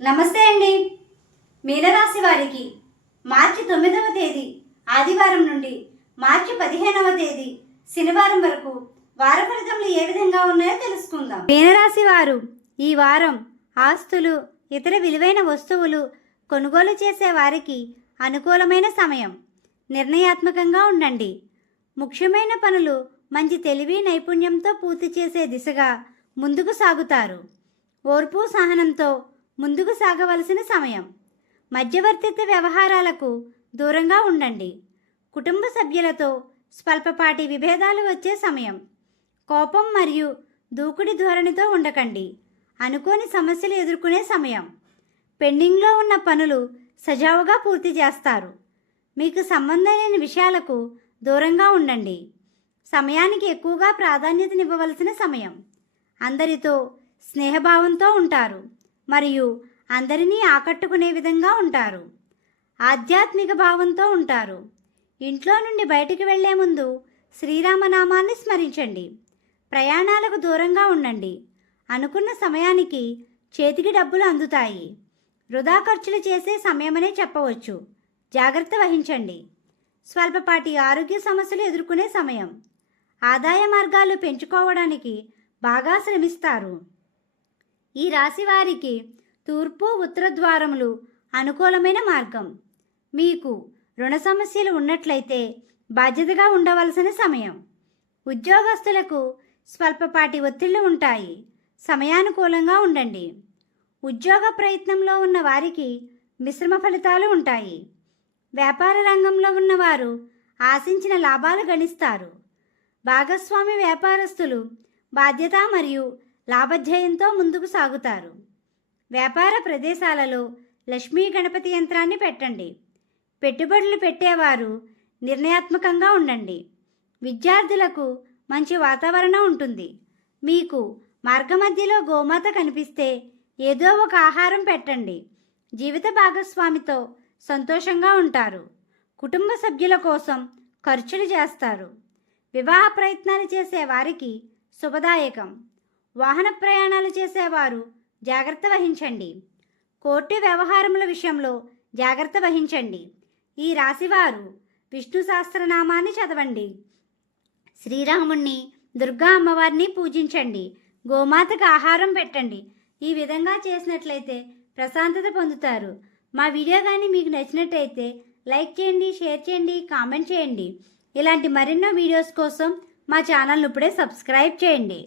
నమస్తే అండి. మీనరాశి వారికి మార్చి తొమ్మిదవ తేదీ ఆదివారం నుండి మార్చి పదిహేనవ తేదీ శనివారం వరకు వార ఫలితములు ఏ విధంగా ఉన్నాయో తెలుసుకుందాం. మీనరాశి వారు ఈ వారం ఆస్తులు ఇతర విలువైన వస్తువులు కొనుగోలు చేసే వారికి అనుకూలమైన సమయం. నిర్ణయాత్మకంగా ఉండండి. ముఖ్యమైన పనులు మంచి తెలివి నైపుణ్యంతో పూర్తి చేసే దిశగా ముందుకు సాగుతారు. ఓర్పు సహనంతో ముందుకు సాగవలసిన సమయం. మధ్యవర్తిత్వ వ్యవహారాలకు దూరంగా ఉండండి. కుటుంబ సభ్యులతో స్వల్పపాటి విభేదాలు వచ్చే సమయం. కోపం మరియు దూకుడి ధోరణితో ఉండకండి. అనుకోని సమస్యలు ఎదుర్కొనే సమయం. పెండింగ్లో ఉన్న పనులు సజావుగా పూర్తి చేస్తారు. మీకు సంబంధం లేని విషయాలకు దూరంగా ఉండండి. సమయానికి ఎక్కువగా ప్రాధాన్యతనివ్వవలసిన సమయం. అందరితో స్నేహభావంతో ఉంటారు. మరియు అందరినీ ఆకట్టుకునే విధంగా ఉంటారు. ఆధ్యాత్మిక భావంతో ఉంటారు. ఇంట్లో నుండి బయటికి వెళ్ళే ముందు శ్రీరామనామాన్ని స్మరించండి. ప్రయాణాలకు దూరంగా ఉండండి. అనుకున్న సమయానికి చేతికి డబ్బులు అందుతాయి. వృధా ఖర్చులు చేసే సమయమనే చెప్పవచ్చు. జాగ్రత్త వహించండి. స్వల్పపాటి ఆరోగ్య సమస్యలు ఎదుర్కొనే సమయం. ఆదాయ మార్గాలు పెంచుకోవడానికి బాగా శ్రమిస్తారు. ఈ రాశి వారికి తూర్పు ఉత్తర ద్వారములు అనుకూలమైన మార్గం. మీకు రుణ సమస్యలు ఉన్నట్లయితే బాధ్యతగా ఉండవలసిన సమయం. ఉద్యోగస్తులకు స్వల్పపాటి ఒత్తిళ్ళు ఉంటాయి. సమయానుకూలంగా ఉండండి. ఉద్యోగ ప్రయత్నంలో ఉన్న వారికి మిశ్రమ ఫలితాలు ఉంటాయి. వ్యాపార రంగంలో ఉన్నవారు ఆశించిన లాభాలు గణిస్తారు. భాగస్వామి వ్యాపారస్తులు బాధ్యత మరియు లాభధ్యయంతో ముందుకు సాగుతారు. వ్యాపార ప్రదేశాలలో లక్ష్మీ గణపతి యంత్రాన్ని పెట్టండి. పెట్టుబడులు పెట్టేవారు నిర్ణయాత్మకంగా ఉండండి. విద్యార్థులకు మంచి వాతావరణం ఉంటుంది. మీకు మార్గమధ్యలో గోమాత కనిపిస్తే ఏదో ఒక ఆహారం పెట్టండి. జీవిత భాగస్వామితో సంతోషంగా ఉంటారు. కుటుంబ సభ్యుల కోసం ఖర్చులు చేస్తారు. వివాహ ప్రయత్నాలు చేసే వారికి శుభదాయకం. వాహన ప్రయాణాలు చేసేవారు. జాగ్రత్త వహించండి. కోర్టు వ్యవహారముల విషయంలో జాగ్రత్త వహించండి. ఈ రాశివారు విష్ణు సహస్రనామాన్ని చదవండి. శ్రీరాముణ్ణి దుర్గా అమ్మవారిని పూజించండి. గోమాతకు ఆహారం పెట్టండి. ఈ విధంగా చేసినట్లయితే ప్రశాంతత పొందుతారు. మా వీడియో కానీ మీకు నచ్చినట్టయితే లైక్ చేయండి షేర్ చేయండి కామెంట్ చేయండి. ఇలాంటి మరెన్నో వీడియోస్ కోసం మా ఛానల్ను ఇప్పుడే సబ్స్క్రైబ్ చేయండి.